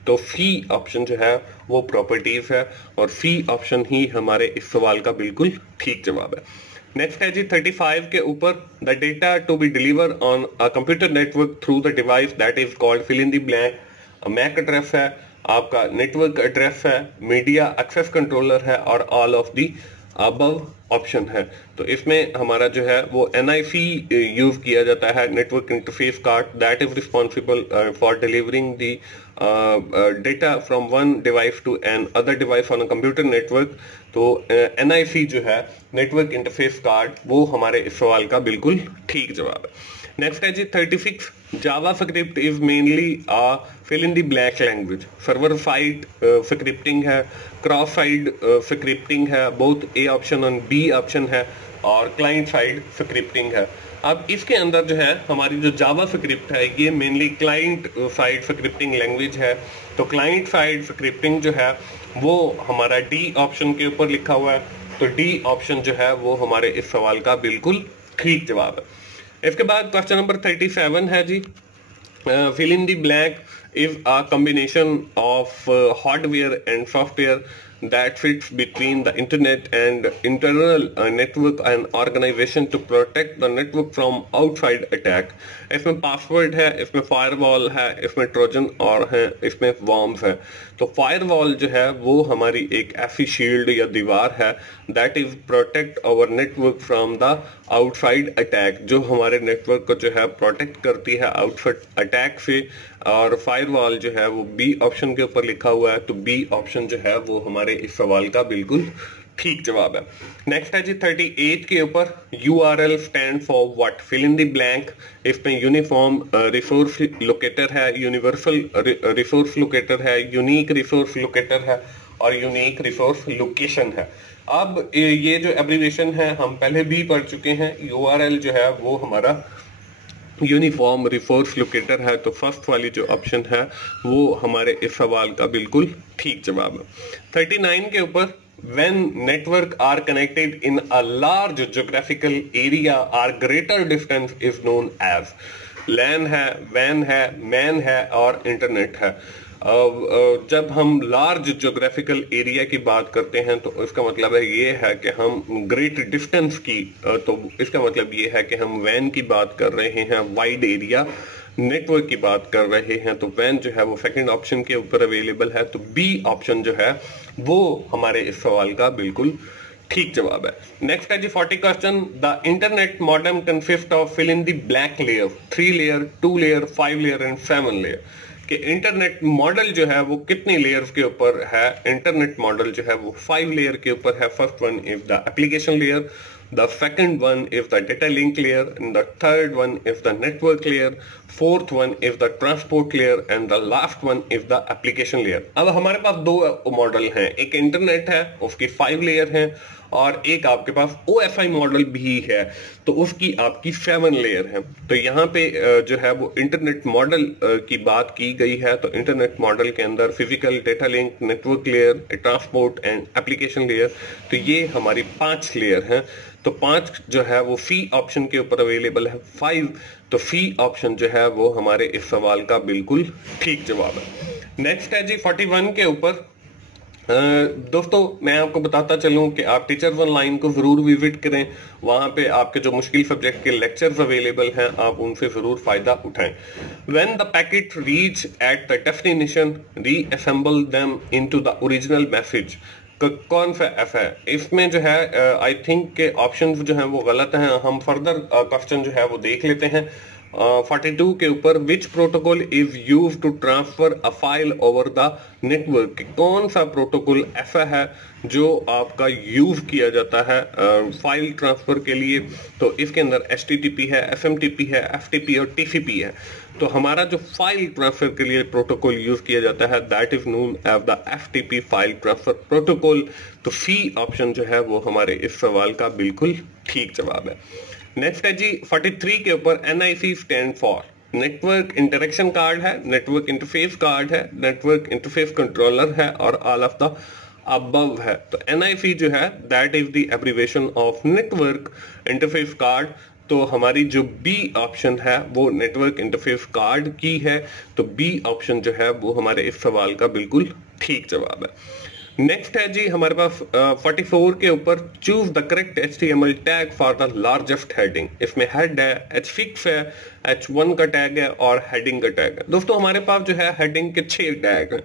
तो सी ऑप्शन जो है वो प्रॉपर्टीज है और सी ऑप्शन ही हमारे इस सवाल का बिल्कुल ठीक जवाब है। नेक्स्ट है जी 35 के ऊपर the data to be deliver on a computer network through the device that is called fill in the blank. MAC address है, आपका नेटवर्क एड्रेस है, मीडिया एक्सेस कंट्रोलर है और all of the above option है। तो इसमें हमारा जो है वो एनआईसी यूज किया जाता है, network interface card that is responsible for delivering the data from one device to another device on a computer network. तो एनआईसी जो है नेटवर्क इंटरफेस कार्ड, वो हमारे इस सवाल का बिल्कुल ठीक जवाब है। नेक्स्ट है जी 36 JavaScript is mainly fill in the blank language. Server side scripting है, क्रॉस साइड स्क्रिप्टिंग है, बोथ ए ऑप्शन और बी ऑप्शन है और क्लाइंट साइड स्क्रिप्टिंग है। अब इसके अंदर जो है हमारी जो जावास्क्रिप्ट है ये mainly client side scripting language है। तो क्लाइंट साइड स्क्रिप्टिंग जो है वो हमारा डी ऑप्शन के ऊपर लिखा हुआ है। तो डी ऑप्शन जो है वो हमारे इस सवाल का बिल्कुल ठीक जवाब है। इसके बाद क्वेश्चन नंबर 37 है जी fill in the blank is a combination of hardware and software that fits between the internet and internal network and organization to protect the network from outside attack। इसमें पासवर्ड है, इसमें firewall है, इसमें Trojan और है, इसमें worms है। तो फायरवॉल जो है वो हमारी एक ऐसी शील्ड या दीवार है that is protect our network from the outside attack, जो हमारे नेटवर्क को जो है प्रोटेक्ट करती है आउटसाइड अटैक से। और फायरवॉल जो है वो बी ऑप्शन के ऊपर लिखा हुआ है। तो बी ऑप्शन जो है वो हमारे इस सवाल का बिल्कुल ठीक जवाब है। नेक्स्ट है जी 38 के ऊपर URL stand for what, fill in the blank. इसमें यूनिफॉर्म रिसोर्स लोकेटर है, यूनिवर्सल रिसोर्स लोकेटर है, यूनिक रिसोर्स लोकेटर है और यूनिक रिसोर्स लोकेशन है। अब ये जो एब्रिविएशन है हम पहले भी पढ़ चुके हैं। URL जो है वो हमारा यूनिफॉर्म रिसोर्स लोकेटर है। तो फर्स्ट वाली जो ऑप्शन है वो हमारे इस सवाल का बिल्कुल ठीक जवाब है। 39 के ऊपर when network are connected in a large geographical area or greater distance is known as। LAN है, WAN है, MAN है और इंटरनेट है। जब हम लार्ज ज्योग्राफिकल एरिया की बात करते हैं तो इसका मतलब है ये है कि हम ग्रेट डिस्टेंस की, तो इसका मतलब ये है कि हम वैन की बात कर रहे हैं, वाइड एरिया नेटवर्क की बात कर रहे हैं। तो वैन जो है वो सेकंड ऑप्शन के ऊपर अवेलेबल है। तो बी ऑप्शन जो है वो हमारे इस सवाल का बिल्कुल ठीक जवाब है। नेक्स्ट है जी 40 question the internet modem consist of fill in the black layer 3 layer 2 layer 5 layer and 7 layer. कि इंटरनेट मॉडल जो है वो कितनी लेयर्स के ऊपर है। इंटरनेट मॉडल जो है वो 5 लेयर के ऊपर है। First one is the application layer, the second one is the data link layer, and the third one is the network layer, fourth one is the transport layer, and the last one is the application layer। अब हमारे पास दो model हैं, एक internet है उसकी 5 layer हैं और एक आपके पास OSI मॉडल भी है तो उसकी आपकी 7 लेयर है। तो यहाँ पे जो है वो इंटरनेट मॉडल की बात की गई है। तो इंटरनेट मॉडल के अंदर physical, data link, network layer, transport and application layer, तो ये हमारी 5 लेयर हैं। तो 5 जो है वो फी ऑप्शन के ऊपर अवेलेबल है। 5 तो फी ऑप्शन जो है वो हमारे इस सवाल का बिल्कुल ठीक जवाब है। नेक्स्ट है जी 41 के ऊपर। दोस्तों मैं आपको बताता चलूं कि आप टीचर्स ऑनलाइन को जरूर विजिट करें। वहां पे आपके जो मुश्किल सब्जेक्ट के लेक्चर्स अवेलेबल हैं आप उनसे जरूर फायदा उठाएं। When the packet reach at the destination reassemble them into the original message, कौन सा एफ है इसमें जो है आई थिंक के ऑप्शन जो हैं वो गलत हैं। हम फर्दर क्वेश्चन जो है वो देख लेते हैं। 42 के ऊपर which protocol is use to transfer a file over the network, कौन सा प्रोटोकॉल ऐसा है जो आपका यूज किया जाता है फाइल ट्रांसफर के लिए। तो इसके अंदर HTTP है, SMTP है, FTP और TCP है। तो हमारा जो फाइल ट्रांसफर के लिए प्रोटोकॉल यूज किया जाता है that is known as the FTP file transfer protocol. तो सी ऑप्शन जो है वो हमारे इस सवाल का बिल्कुल ठीक जवाब है। नेक्स्ट है जी 43 के ऊपर NIC stand for, network interaction card है, नेटवर्क इंटरफेस कार्ड है, नेटवर्क इंटरफेस कंट्रोलर है और ऑल ऑफ द अबव है। तो NIC जो है that is the abbreviation of network interface card. तो हमारी जो बी ऑप्शन है वो नेटवर्क इंटरफेस कार्ड की है। तो बी ऑप्शन जो है वो हमारे इस सवाल का बिल्कुल ठीक जवाब है। नेक्स्ट है जी हमारे पास 44 के ऊपर choose the correct HTML tag for the largest heading. इसमें हेड है, H6 है, H1 का टैग है और हेडिंग का टैग है। दोस्तों हमारे पास जो है हेडिंग के 6 टैग हैं।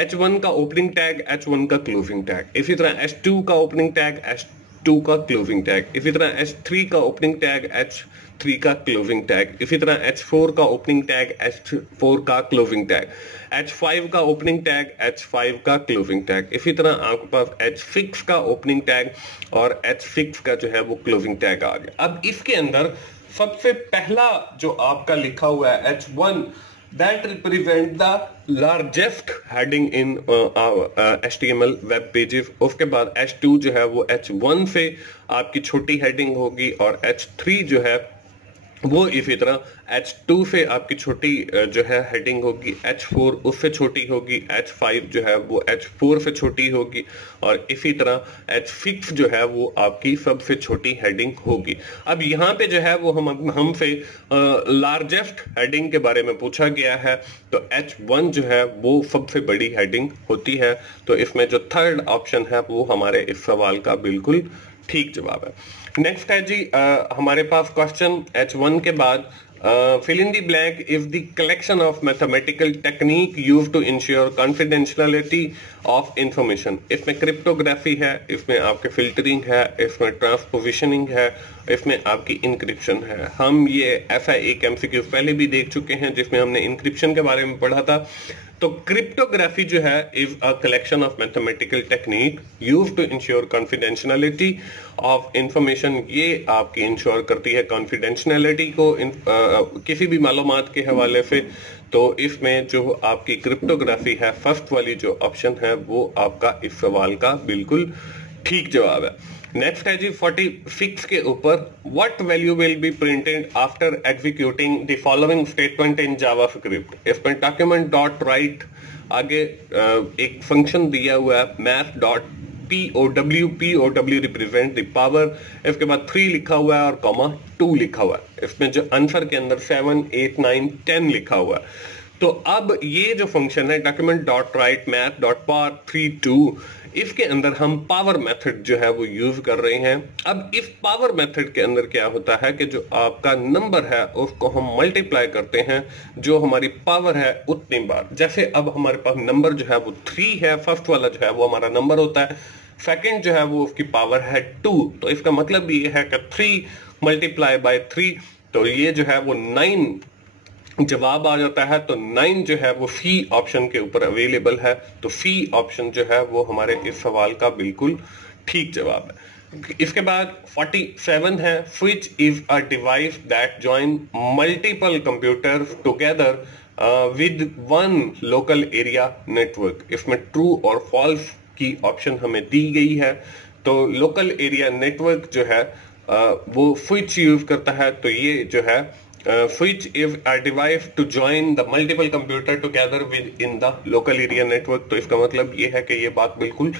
H1 का ओपनिंग टैग, H1 का क्लोजिंग टैग, इसी तरह H2 का ओपनिंग टैग, H2 का क्लोजिंग टैग, इसी तरह H3 का ओपनिंग टैग, H3 का क्लोजिंग टैग, इसी तरह H4 का ओपनिंग टैग, H4 का क्लोजिंग टैग, H5 का ओपनिंग टैग, H5 का क्लोजिंग टैग, इसी तरह आपके पास H6 का ओपनिंग टैग और H6 का जो है वो क्लोजिंग टैग आ गया। अब इसके अंदर सबसे पहला जो आपका लिखा हुआ है H1 that represent the largest heading in HTML web pages। उसके बाद H2 जो है वो H1 से आपकी छोटी हेडिंग होगी और H3 जो है वो इसी तरह H2 से आपकी छोटी जो है हेडिंग होगी, H4 उससे छोटी होगी, H5 जो है वो H4 से छोटी होगी और इसी तरह H6 जो है वो आपकी सबसे छोटी हेडिंग होगी। अब यहाँ पे जो है वो हमसे लार्जेस्ट हेडिंग के बारे में पूछा गया है। तो H1 जो है वो सबसे बड़ी हेडिंग होती है। तो इसमें जो थर्ड ऑप्शन है वो हमारे इस सवाल का बिल्कुल ठीक जवाब है। नेक्स्ट है जी हमारे पास क्वेश्चन H1 के बाद fill in the blank is the collection of mathematical technique used to ensure confidentiality of information। इसमें क्रिप्टोग्राफी है, इसमें आपके फिल्टरिंग है, इसमें ट्रांसपोजिशनिंग है, इसमें आपकी इंक्रिप्शन है। हम ये ऐसा एक MCQ पहले भी देख चुके हैं जिसमें हमने इंक्रिप्शन के बारे में पढ़ा था। तो क्रिप्टोग्राफी जो है is a collection of mathematical technique used to ensure confidentiality of information. ये आपकी इंश्योर करती है कॉन्फिडेंशियलिटी को किसी भी मालूमात के हवाले से। तो इसमें जो आपकी क्रिप्टोग्राफी है फर्स्ट वाली जो ऑप्शन है वो आपका इस सवाल का बिल्कुल ठीक जवाब है। नेक्स्ट है जी 46 के ऊपर what value will be printed after executing the following statement in JavaScript. इसमें डॉक्यूमेंट डॉट राइट आगे एक फंक्शन दिया हुआ है math dot POW represent the power, इसके बाद 3 लिखा हुआ है और कॉमा 2 लिखा हुआ है। इसमें जो आंसर के अंदर 7 8 9 10 लिखा हुआ है। तो अब ये जो फंक्शन है document dot right math dot power 3 2 इसके अंदर हम पावर मेथड जो है वो यूज कर रहे हैं। अब इस पावर मेथड के अंदर क्या होता है कि जो आपका नंबर है उसको हम मल्टीप्लाई करते हैं जो हमारी पावर है उतनी बार। जैसे अब हमारे पास नंबर जो है वो 3 है, फर्स्ट वाला जो है वो हमारा नंबर होता है, सेकंड जो है वो उसकी पावर है 2। तो इसका मतलब ये है कि 3 मल्टीप्लाई बाय 3, तो ये जो है वो 9 जवाब आ जाता है तो 9 जो है वो सी ऑप्शन के ऊपर अवेलेबल है। तो सी ऑप्शन जो है वो हमारे इस सवाल का बिल्कुल ठीक जवाब है। इसके बाद 47 है, which is a device that join multiple computers together with one local area network। इसमें ट्रू और फॉल्स की ऑप्शन हमें दी गई है। तो लोकल एरिया नेटवर्क जो है वो स्विच यूज करता है। तो ये जो है switch is a device to join the multiple computer together within the local area network। तो इसका मतलब ये है कि ये बात बिल्कुल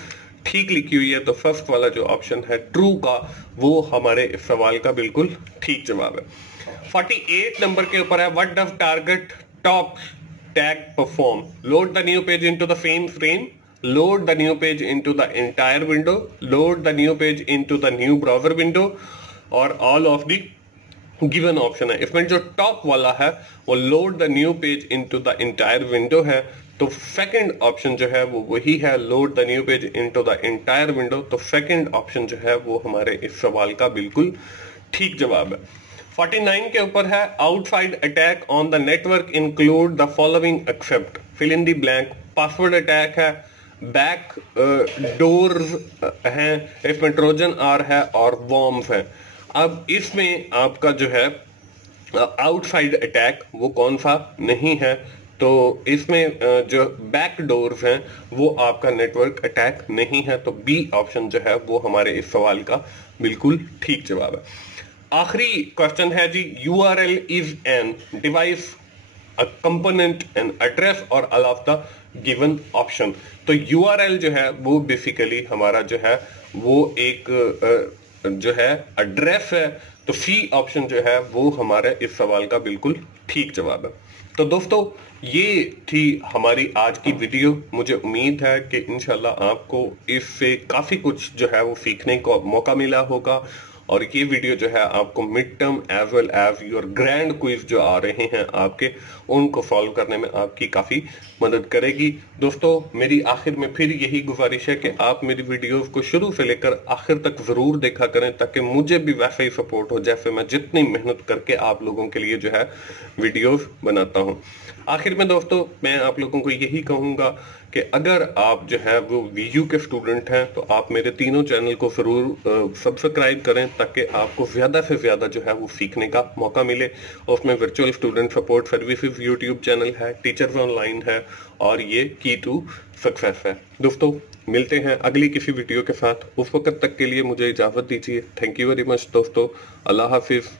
ठीक लिखी हुई है। तो फर्स्ट वाला जो ऑप्शन है ट्रू का, वो हमारे इस सवाल का बिल्कुल ठीक जवाब है। 48 नंबर के ऊपर है, what does target top tag perform? Load the new page into the same frame, load the new page into the entire window, load the new page into the new browser window, और all of the given option है। इसमें जो top वाला है वो load the new page into the entire window है। तो second option जो है वो वही है, load the new page into the entire window. तो सेकंड ऑप्शन जो है वो हमारे इस सवाल का बिल्कुल ठीक जवाब है। 49 के ऊपर है, outside attack on the network include the following except, fill in the blank. Password attack है, बैक डोर्स हैं, इसमें ट्रोजन आर है और वॉर्म्स है। अब इसमें आपका जो है आउटसाइड अटैक वो कौन सा नहीं है। तो इसमें जो बैक डोर्स हैं वो आपका नेटवर्क अटैक नहीं है। तो बी ऑप्शन जो है वो हमारे इस सवाल का बिल्कुल ठीक जवाब है। आखिरी क्वेश्चन है जी, URL is an device, a component and address और all of the given option। तो URL जो है वो बेसिकली हमारा जो है वो एक जो है एड्रेस है। तो सी ऑप्शन जो है वो हमारे इस सवाल का बिल्कुल ठीक जवाब है। तो दोस्तों ये थी हमारी आज की वीडियो। मुझे उम्मीद है कि इंशाल्लाह आपको इससे काफी कुछ जो है वो सीखने को मौका मिला होगा। और ये वीडियो जो है आपको mid term as well as your grand quiz जो आ रहे हैं आपके, उनको सॉल्व करने में आपकी काफी मदद करेगी। दोस्तों मेरी आखिर में फिर यही गुजारिश है कि आप मेरी वीडियोस को शुरू से लेकर आखिर तक जरूर देखा करें, ताकि मुझे भी वैसे ही सपोर्ट हो जैसे मैं जितनी मेहनत करके आप लोगों के लिए जो है वीडियोस बनाता हूं। आखिर में दोस्तों मैं आप लोगों को यही कहूंगा कि अगर आप जो है वो VU के स्टूडेंट हैं तो आप मेरे तीनों चैनल को जरूर सब्सक्राइब करें, ताकि आपको ज्यादा से ज्यादा जो है वो सीखने का मौका मिले। और उसमें virtual student support services YouTube channel है, टीचर्स ऑनलाइन है और ये की टू सक्सेस है। दोस्तों मिलते हैं अगली किसी वीडियो के साथ, उस वक्त तक के लिए मुझे इजाजत दीजिए। थैंक यू वेरी मच दोस्तों, अल्लाह हाफिज।